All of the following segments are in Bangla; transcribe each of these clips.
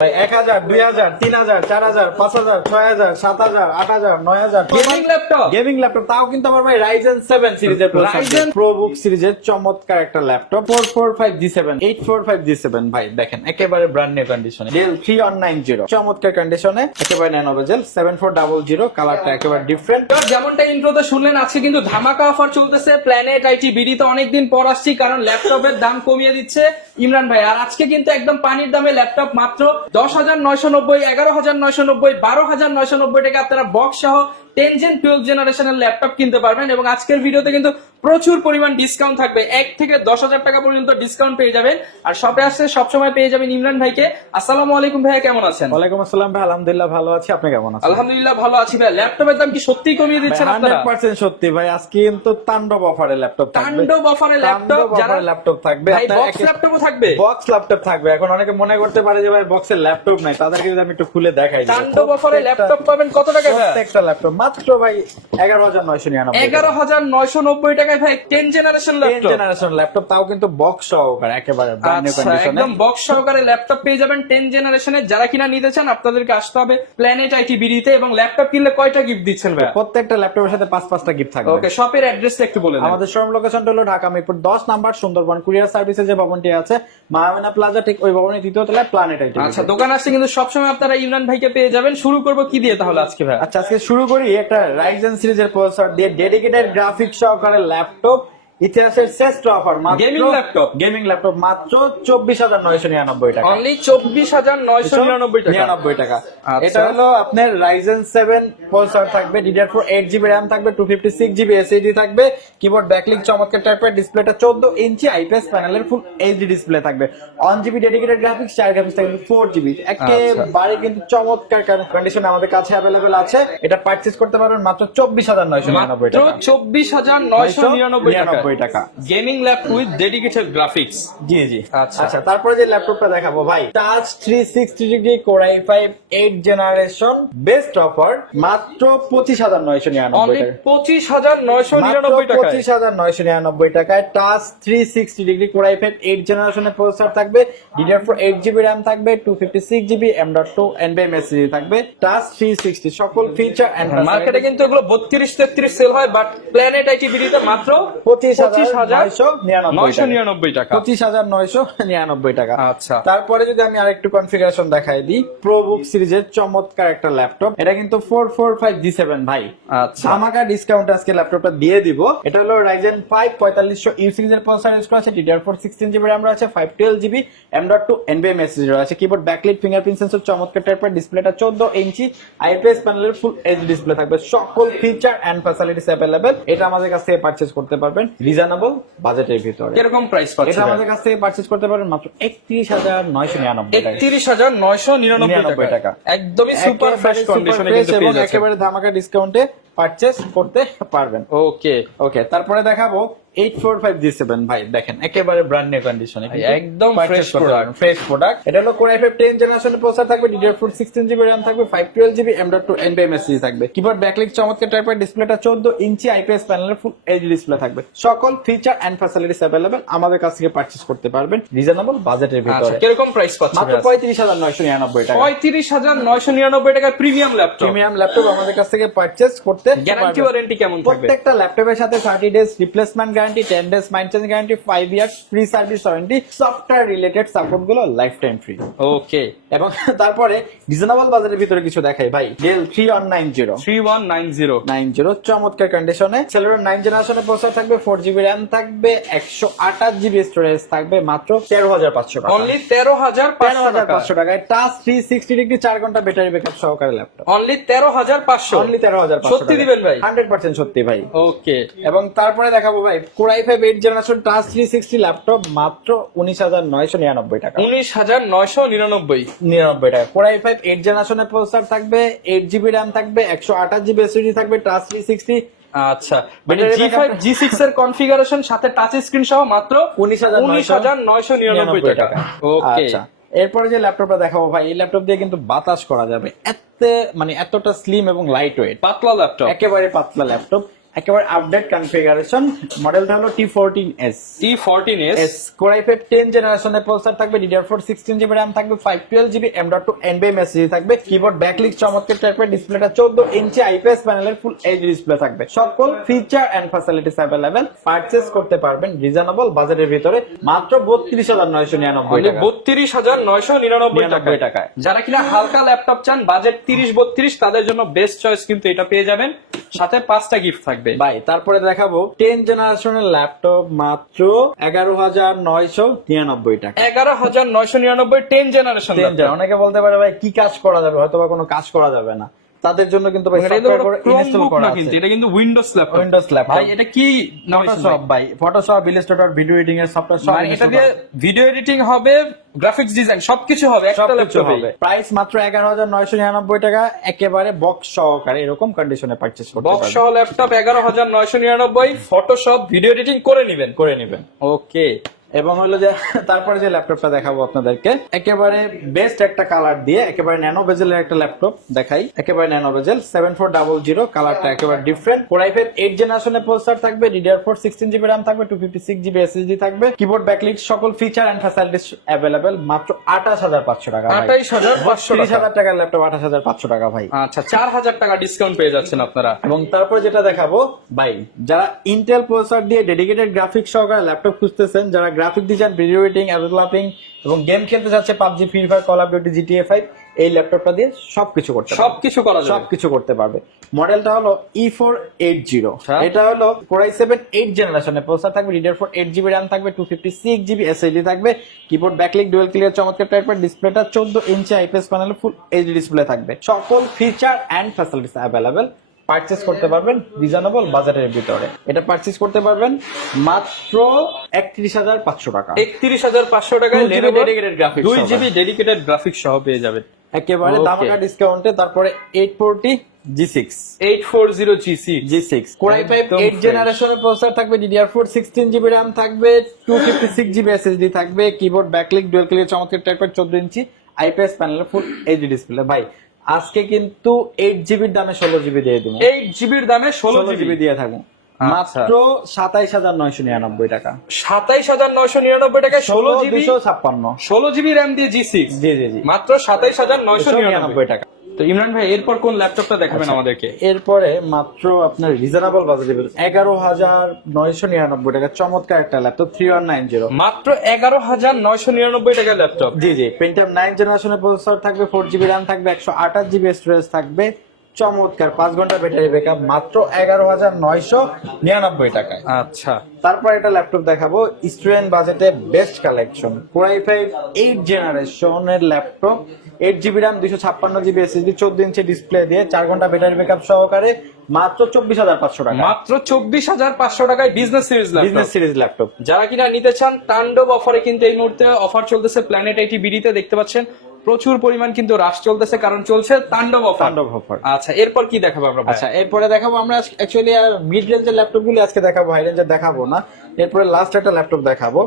1000, 2000, 3000, 4000, 5000, 6000, 7000, 8000, 9000 গেমিং ল্যাপটপ তাও কিন্তু আমার ভাই Ryzen 7 সিরিজের Ryzen ProBook সিরিজের চমৎকার একটা ল্যাপটপ 445G7 845G7 ভাই দেখেন একেবারে ব্র্যান্ড নিউ কন্ডিশনে Dell 3190 চমৎকার কন্ডিশনে একেবারে ন্যানো বেজেল 7400 কালারটা একেবারে ডিফারেন্ট। যেমনটা ইন্ট্রোতে শুনলেন আজকে কিন্তু ধামাকা অফার চলতেছে প্ল্যানেট আইটি বিডি তে অনেকদিন পর আসছি কারণ ল্যাপটপের দাম কমিয়ে দিচ্ছে ইমরান ভাই। আর আজকে কিন্তু একদম পানির দামে ল্যাপটপ মাত্র 10,990 11,990 12,990 টাকা আপনারা বক্স সহ 10 জেন 12 জেনারেশনের ল্যাপটপ কিনতে পারবেন এবং আজকের ভিডিওতে কিন্তু প্রচুর পরিমাণ ডিসকাউন্ট থাকবে 1 থেকে 10,000 টাকা পর্যন্ত ডিসকাউন্ট পেয়ে যাবেন। আর শপে আসলে সবসময় পেয়ে যাবেন ইমরান ভাইকে। আসসালামু আলাইকুম ভাইয়া, কেমন আছেন? ওয়ালাইকুম আসসালাম ভাই, আলহামদুলিল্লাহ ভালো আছি, আপনি কেমন আছেন? আলহামদুলিল্লাহ ভালো আছি ভাই। ল্যাপটপের দাম কি সত্যি কমিয়ে দিচ্ছেন আপনারা? 100% সত্যি ভাই, আজকে কিন্তু তাণ্ডব অফারে ল্যাপটপ থাকবে। তাণ্ডব অফারে ল্যাপটপ, যারা ল্যাপটপ থাকবে ভাই বক্স ল্যাপটপও থাকবে। বক্স ল্যাপটপ থাকবে। এখন অনেকে মনে করতে পারে যে ভাই বক্সের ল্যাপটপ নাই, তাদেরকে যদি আমি একটু খুলে দেখাই দিই তাণ্ডব অফারে ল্যাপটপ পাবেন কত টাকা? প্রত্যেকটা ল্যাপটপ মাত্র ভাই 11,999 11,990 টাকায় ভাই 10 জেনারেশন ল্যাপটপ। জেনারেশন ল্যাপটপ তাও কিন্তু বক্স সহকারে একেবারে ব্র্যান্ড নিউ কন্ডিশনে একদম বক্স সহকারে ল্যাপটপ পেয়ে যাবেন 10 জেনারেশনের। যারা কিনা নিতে চান আপনাদেরকে আসতে হবে প্ল্যানেট আইটি বিডিতে এবং ল্যাপটপ কিনলে কয়টা গিফট দিচ্ছেন ভাই? প্রত্যেকটা ল্যাপটপের সাথে 5-5টা গিফট থাকবে। ওকে, শপের অ্যাড্রেসটা একটু বলে দেন। আমাদের শোরুম লোকেশনটা হলো ঢাকা মিরপুর 10 নাম্বার সুন্দরবন কুরিয়ার সার্ভিসে যে ভবনটি আছে মায়ামিনা প্লাজা, ঠিক ওই ভবনের তৃতীয় তলায় প্ল্যানেট আইটি। আচ্ছা, দোকান আসছে কিন্তু সবসময় আপনারা ইমরান ভাইকে পেয়ে যাবেন। শুরু করব কি দিয়ে তাহলে আজকে ভাই? আচ্ছা, আজকে শুরু করি একটা Ryzen সিরিজের প্রসেসর দিয়ে ডেডিকেটেড গ্রাফিক্স সহকারে ল্যাপটপ, ইতিহাসের শ্রেষ্ঠ অফার গেমিং ল্যাপটপ মাত্র 24,999 টাকা। অনলি 24,999 টাকা। এটা হলো আপনার Ryzen 7 প্রসেসর থাকবে, DDR4 8GB RAM থাকবে, 256GB SSD থাকবে, কিবোর্ড ব্যাকলিক চমৎকার টাইপের, ডিসপ্লেটা 14 ইঞ্চি আইপিএস প্যানেলের ফুল এইচডি ডিসপ্লে থাকবে, 1GB ডেডিকেটেড গ্রাফিক্স, 4 গ্রাফিক্স থাকবে 4GB। একেবারে কিন্তু চমৎকার কন্ডিশনে আমাদের কাছে अवेलेबल আছে। এটা পারচেজ করতে পারবেন মাত্র 24,999 টাকা। মাত্র 24,999 টাকা। Gaming laptop with dedicated graphics. জি। আচ্ছা, তারপরে যে ল্যাপটপটা দেখাবো ভাই, touch 360 degree core i5 8 generation, best offer মাত্র 25,999 টাকা। 25,999 টাকা। 25,999 টাকায় টাচ 360 ডিগ্রি কোর i5 8 জেনারেশনের প্রসেসর থাকবে, DDR4 8GB RAM থাকবে, 256GB M.2 NVMe SSD থাকবে, টাচ 360 সকল ফিচার এন্ড মার্কেটে কিন্তু এগুলো 32-33 সেল হয়, বাট প্ল্যানেট আইটি বিডিতে মাত্র 25,999 টাকা। 25,999 টাকা। আচ্ছা, তারপরে যদি আমি আরেকটু কনফিগারেশন দেখাই দিই, ProBook সিরিজের চমৎকার একটা ল্যাপটপ, এটা কিন্তু 445G7 ভাই। আচ্ছা, আমাকে ডিসকাউন্ট আজকে ল্যাপটপটা দিয়ে দিব। এটা হলো Ryzen 5 4500U সিরিজের প্রসেসর ইউজ করা আছে, DDR4 16GB RAM আছে, 512GB M.2 NVMe SSD আছে, কিবোর্ড ব্যাকলাইট ফিঙ্গারপ্রিন্ট সেন্সর চমৎকার টাইপের, ডিসপ্লেটা 14 ইঞ্চি আইপিএস প্যানেলের ফুল এইচডি ডিসপ্লে থাকবে, সকল ফিচার এন্ড ফ্যাসিলিটিস अवेलेबल। এটা আমাদের কাছ থেকে পারচেজ করতে পারবেন রিজনেবল বাজেটের ভিতরে। কিরকম প্রাইস পাচ্ছেন? এটা আমাদের কাছ থেকে পারচেজ করতে পারবেন মাত্র 31,999 টাকা। 31,999 টাকা। একদমই সুপার ফ্রেশ কন্ডিশনে কিন্তু পেয়ে যাচ্ছেন। একেবারে ধামাকা ডিসকাউন্টে পারচেজ করতে পারবেন। ওকে, তারপরে দেখাবো 845G7 ভাই দেখেন একেবারে ব্র্যান্ড নিউ কন্ডিশনে, একদম ফ্রেশ প্রোডাক্ট। এটা হলো Core i5 10 জেনারেশনের প্রসেসর থাকবে, DDR4 16GB RAM থাকবে, 512GB M.2 NVMe SSD থাকবে, কিবোর্ড ব্যাকলিক চমৎকার টাইপের, ডিসপ্লেটা 14 ইঞ্চি আইপিএস প্যানেলের ফুল এইচডি ডিসপ্লে থাকবে, সকল ফিচার এন্ড ফ্যাসিলিটিস अवेलेबल। আমাদের কাছ থেকে পারচেজ করতে পারবেন রিজনেবল বাজেটের ভিতরে। কিরকম প্রাইস পাচ্ছেন? মাত্র 35,999 টাকা। 35,999 টাকার প্রিমিয়াম ল্যাপটপ আমাদের কাছ থেকে পারচেজ করতে গ্যারান্টি ওয়ারেন্টি কেমন থাকবে? প্রত্যেকটা ল্যাপটপের সাথে 30 days replacement guarantee, 10 days maintenance guarantee, 5 years free service warranty, software related support গুলো লাইফ টাইম ফ্রি। ওকে, এবং তারপরে রিজনেবল বাজারের ভিতরে কিছু দেখাই ভাই, Dell 3190 চমৎকার কন্ডিশনে Celeron 9 জেনারেশনের প্রসেসর থাকবে, 4GB RAM থাকবে, 128GB স্টোরেজ থাকবে, মাত্র 13,500 টাকা। অনলি 13,500 টাকায় টাচ 360 ডিগ্রি 4 ঘন্টা ব্যাটারি ব্যাকআপ সহকারে ল্যাপটপ। অনলি 13,500 সত্যি দিবেন ভাই? 100% সত্যি ভাই। ওকে, এবং তারপরে দেখাবো ভাই Core i5 8 generation touch 360 laptop মাত্র 19,999 টাকা। 19,999 টাকা। Core i5 8 জেনারেশনের প্রসেসর থাকবে, 8GB RAM থাকবে, 128GB SSD থাকবে, টাচ 360। আচ্ছা, মানে G5 G6 এর কনফিগারেশন সাথে টাচ স্ক্রিন সহ মাত্র 19,999 টাকা। ওকে, এরপরে যে ল্যাপটপটা দেখাবো ভাই, এই ল্যাপটপ দিয়ে কিন্তু বাতাস করা যাবে, এতটা স্লিম এবং লাইট ওয়েট, পাতলা ল্যাপটপ, একেবারে পাতলা ল্যাপটপ। একেবারে আপডেট কনফিগারেশন, মডেলটা হলো T14s। T14s Core i5 10 জেনারেশনের প্রসেসর থাকবে, DDR4 16 জিবি RAM থাকবে, 512 জিবি M.2 NVMe SSD থাকবে, কিবোর্ড ব্যাকলিক চমৎকার টাইপের, ডিসপ্লেটা 14 ইঞ্চি আইপিএস প্যানেলের ফুল এইচডি ডিসপ্লে থাকবে। সকল feature and facilities available, purchase করতে পারবেন রিজনেবল বাজেটের ভিতরে মাত্র 32999 টাকা। 32999 টাকায়। যারা কিনা হালকা ল্যাপটপ চান, বাজেট 30-32, তাদের জন্য বেস্ট চয়েস কিন্তু এটা পেয়ে যাবেন, সাথে 5টা গিফট থাকবে ভাই। তারপরে দেখাবো 10 জেনারেশনের ল্যাপটপ মাত্র 11999 টাকা। 11999 10 জেনারেশন। অনেকে বলতে পারে ভাই কি কাজ করা যাবে, হয়তো বা কোনো কাজ করা যাবে না, তাদের জন্য কিন্তু ভাই সফটওয়্যার করে ইনস্টল করা আছে। কিন্তু এটা কিন্তু উইন্ডোজ ল্যাপটপ। উইন্ডোজ ল্যাপটপ ভাই এটা কি নাম? ফটোশপ ভাই, ফটোশপ, ইলাস্ট্রেটর, ভিডিও এডিটিং এর সফটওয়্যার সব এটা দিয়ে ভিডিও এডিটিং হবে, গ্রাফিক্স ডিজাইন সবকিছু হবে একটা ল্যাপটপে। প্রাইস মাত্র 11999 টাকা, একেবারে বক্স সহকারে এরকম কন্ডিশনে পারচেজ করতে পারবেন। বক্স সহ ল্যাপটপ 11999, ফটোশপ, ভিডিও এডিটিং করে নেবেন। ওকে। এবং হলো যে তারপরে যে ল্যাপটপটা দেখাবো আপনাদেরকে, একেবারে বেস্ট একটা কালার দিয়ে, একেবারে ন্যানো বেজেলের একটা ল্যাপটপ দেখাই, একেবারে ন্যানো বেজেল 7400, কালারটা একেবারে ডিফারেন্ট। Core i5 8 জেনারেশনের প্রসেসর থাকবে, DDR4 16 জিবি RAM থাকবে, 256 জিবি SSD থাকবে, কিবোর্ড ব্যাকলিট সকল ফিচার এন্ড ফ্যাসিলিটিস अवेलेबल মাত্র 28500 টাকা। 28500 টাকার ল্যাপটপ 28500 টাকা ভাই। আচ্ছা, 4000 টাকা ডিসকাউন্ট পেয়ে যাচ্ছেন আপনারা। এবং তারপর যেটা দেখাবো ভাই, যারা ইন্টেল প্রসেসর দিয়ে ডেডিকেটেড গ্রাফিক্স সহকারে ল্যাপটপ খুঁজতেছেন, যারা graphic design, video editing, developing এবং গেম খেলতে যাচ্ছে PUBG, free fire, call of duty, GTA 5, এই ল্যাপটপটা দিয়ে সবকিছু করতে পারবে। মডেলটা হলো E480। এটা হলো Core i7 8 জেনারেশনের প্রসেসর থাকবে, DDR4 8 জিবি RAM থাকবে, 256 জিবি SSD থাকবে, কিবোর্ড ব্যাকলিক ডুয়াল ক্লিয়ার চমৎকার টাইপের, ডিসপ্লেটা 14 ইঞ্চি আইপিএস প্যানেলের ফুল এইচডি ডিসপ্লে থাকবে। সকল feature and facilities available, purchase করতে পারবেন রিজনেবল বাজেটের ভিতরে। এটা পারচেজ করতে পারবেন মাত্র 31500 টাকা। 31500 টাকায় dedicated graphics, 2 GB dedicated graphics সহ পেয়ে যাবেন একেবারে দামাকা ডিসকাউন্টে। তারপরে 840 G6 G6 Core i5 8 জেনারেশনের প্রসেসর থাকবে, DDR4 16 জিবি RAM থাকবে, 256 জিবি SSD থাকবে, কিবোর্ড ব্যাকলিক ডুয়াল ক্লিয়ার চমৎকার টাইপের 14 ইঞ্চি আইপিএস প্যানেলের ফুল এইচডি ডিসপ্লে। ভাই আজকে কিন্তু 8 জিবির দামে 16 জিবি দিয়ে দেবো। 8 জিবির দামে 16 জিবি দিয়ে থাকবো মাত্র 27999 টাকা। 27999 টাকায় 16 জিবি 256 16 জিবি RAM দিয়ে G6। জি মাত্র 27999 টাকা। তো ইমরান ভাই এরপর কোন ল্যাপটপটা দেখাবেন আমাদেরকে? এরপরে মাত্র আপনার রিজনেবল বাজেটে 11999 টাকা চমৎকার একটা ল্যাপটপ 3190। মাত্র 11999 টাকার ল্যাপটপ। জি Pentium 9 জেনারেশনের প্রসেসর থাকবে, 4 জিবি RAM থাকবে, 128 জিবি স্টোরেজ থাকবে, চমৎকার 5 ঘন্টা ব্যাটারি ব্যাকআপ, মাত্র 11999 টাকায়। আচ্ছা, তারপর একটা ল্যাপটপ দেখাবো স্টুডেন্ট বাজেটে বেস্ট কালেকশন, Core i5 8 জেনারেশনের laptop, 8 GB RAM, 256 GB SSD, 14 inch display দিয়ে 4 ঘন্টা ব্যাটারি ব্যাকআপ সহকারে মাত্র 24500 টাকা। মাত্র 24500 টাকায় বিজনেস সিরিজ ল্যাপটপ। যারা কিনা নিতে চান, তাণ্ডব অফারে কিন্তু এই মুহূর্তে অফার চলতেছে প্ল্যানেট আইটি বিডিতে, দেখতে পাচ্ছেন প্রচুর পরিমাণ কিন্তু রাশ চলতেছে, কারণ চলছে তাণ্ডব অফার। আচ্ছা, এরপর কি দেখাবো আমরা? আচ্ছা, এরপরে দেখাবো আমরা অ্যাকচুয়ালি মিড রেঞ্জের ল্যাপটপ গুলি আজকে দেখাবো, হাই রেঞ্জের দেখাবো না। এরপরে লাস্ট একটা ল্যাপটপ দেখাবো,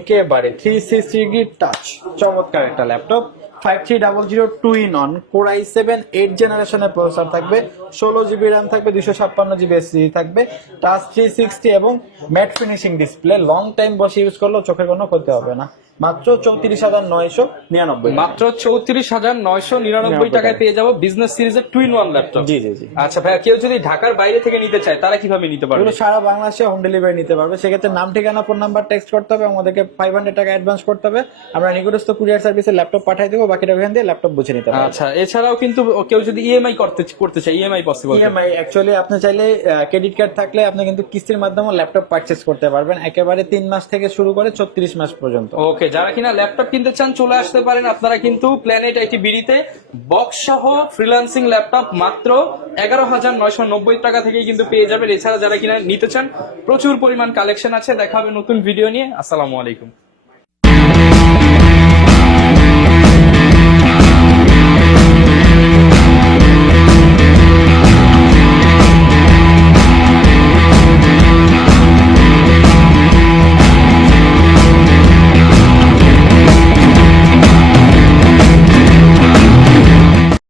একেবারে 360 ডিগ্রি টাচ চমৎকার একটা ল্যাপটপ, 5300 2-in-1 Core i7 8 জেনারেশনের প্রসেসর থাকবে, 16 জিবি RAM থাকবে, 256 জিবি SSD থাকবে, টাচ 360 এবং mat finishing display, long time বসে ইউজ করলেও চোখের কোনো ক্ষতি হবে না। মাত্র 34999। মাত্র 34999 টাকায় পেয়ে যাবো বিজনেস সিরিজের 2-in-1 ল্যাপটপ। জি আচ্ছা ভাইয়া, কেউ যদি ঢাকার বাইরে থেকে নিতে চায় তারা কিভাবে নিতে পারবে? সারা বাংলাদেশে হোম ডেলিভারি নিতে পারবে। সেক্ষেত্রে নাম, ঠিকানা, ফোন নাম্বার টেক্সট করতে হবে, আমাদেরকে 500 টাকা অ্যাডভান্স করতে হবে, আমরা নিকটস্থ কুরিয়ার সার্ভিসে ল্যাপটপ পাঠিয়ে দেবো, বাকিটা ওখান দিয়ে ল্যাপটপ বুঝে নিতে পারবে। আচ্ছা, এছাড়াও কিন্তু কেউ যদি ইএমআই করতে চায়, ইএমআই পসিবল? ইএমআই অ্যাকচুয়ালি আপনি চাইলে ক্রেডিট কার্ড থাকলে আপনি কিন্তু কিস্তির মাধ্যমে ল্যাপটপ পারচেজ করতে পারবেন, একেবারে 3 মাস থেকে শুরু করে 34 মাস পর্যন্ত। ওকে, যারা কিনা ল্যাপটপ কিনতে চান চলে আসতে পারেন আপনারা কিন্তু প্ল্যানেট আইটি বিডিতে। বক্স সহ ফ্রিল্যান্সিং ল্যাপটপ মাত্র 11990 টাকা থেকেই কিন্তু পেয়ে যাবেন। এছাড়া যারা কিনা নিতে চান, প্রচুর পরিমাণ কালেকশন আছে। দেখা হবে নতুন ভিডিও নিয়ে। আসসালামু আলাইকুম।